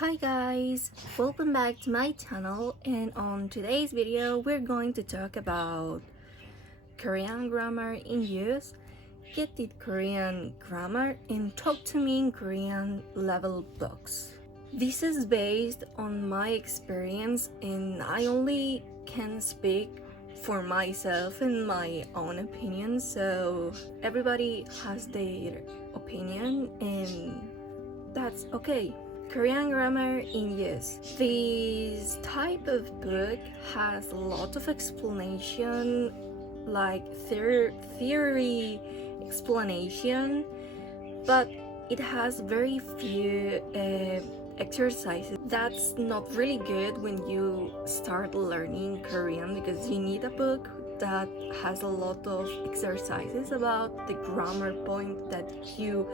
Hi guys, welcome back to my channel, and on today's video we're going to talk about Korean grammar in use, get it Korean grammar, and talk to me in Korean level books. This is based on my experience and I only can speak for myself and my own opinion, so everybody has their opinion and that's okay. Korean grammar in use. This type of book has a lot of explanation, like theory explanation, but it has very few exercises. That's not really good when you start learning Korean because you need a book that has a lot of exercises about the grammar point that you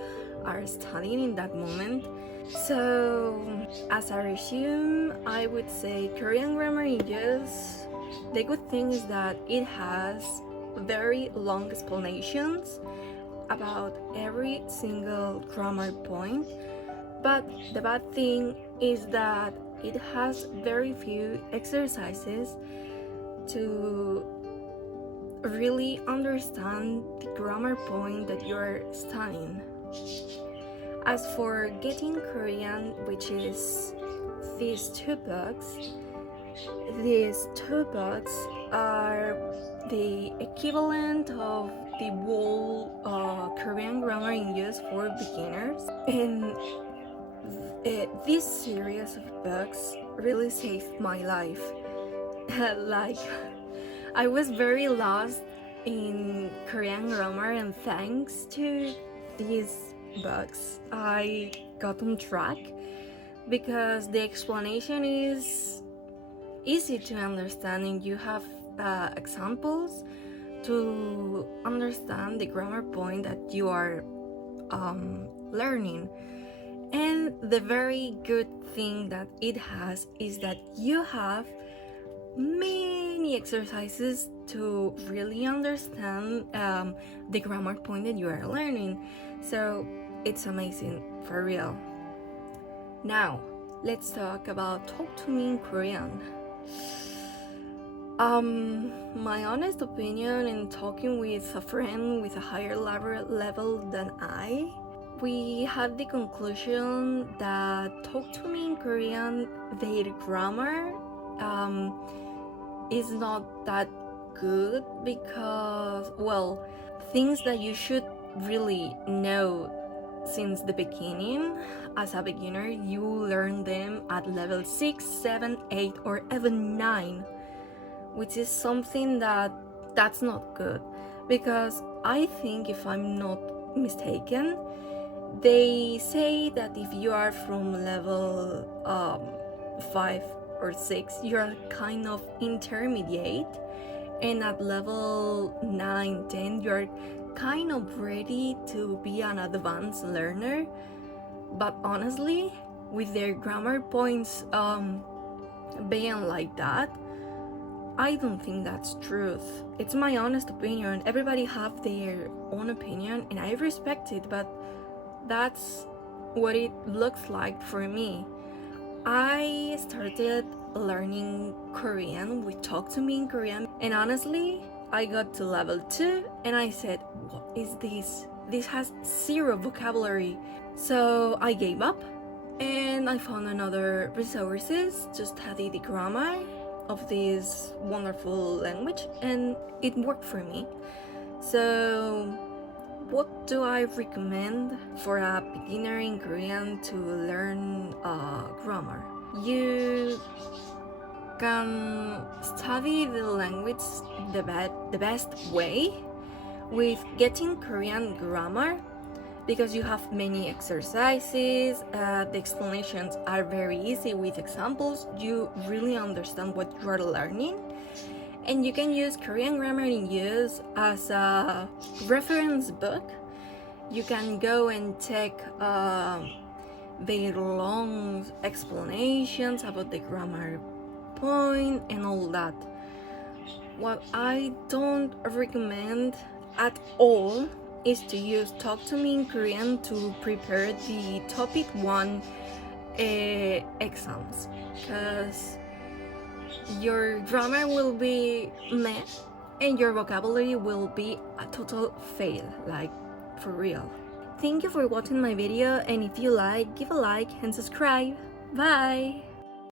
are studying in that moment. So, as a resume, I would say Korean grammar in use. The good thing is that it has very long explanations about every single grammar point, but the bad thing is that it has very few exercises to really understand the grammar point that you're studying. As for Getting Korean, which is these two books are the equivalent of the whole Korean grammar in use for beginners. And this series of books really saved my life. Like, I was very lost in Korean grammar, and thanks to these books I got on track because the explanation is easy to understand and you have examples to understand the grammar point that you are learning. And the very good thing that it has is that you have many exercises to really understand the grammar point that you are learning. So it's amazing, for real. Now, let's talk about Talk to Me in Korean. My honest opinion in talking with a friend with a higher level than we had the conclusion that Talk to Me in Korean, their grammar is not that good because, well, things that you should really know since the beginning. As a beginner, you learn them at level 6, 7, 8, or even 9, which is something that's not good because I think, if I'm not mistaken, they say that if you are from level 5 or 6, you're kind of intermediate, and at level 9, 10, you're kind of ready to be an advanced learner. But honestly, with their grammar points being like that, I don't think that's truth. It's my honest opinion. Everybody have their own opinion and I respect it, but that's what it looks like for me. I started learning Korean with Talk to Me in Korean, and honestly, I got to level 2 and I said, what is this? This has zero vocabulary. So I gave up and I found another resources to study the grammar of this wonderful language, and it worked for me. So what do I recommend for a beginner in Korean to learn grammar? You can study the language the best way with Getting Korean Grammar because you have many exercises, the explanations are very easy with examples, you really understand what you are learning, and you can use Korean grammar in use as a reference book. You can go and take very long explanations about the grammar point and all that. What I don't recommend at all is to use Talk to Me in Korean to prepare the topic 1 exams, because your grammar will be meh and your vocabulary will be a total fail, like for real. Thank you for watching my video, and if you like, give a like and subscribe. Bye!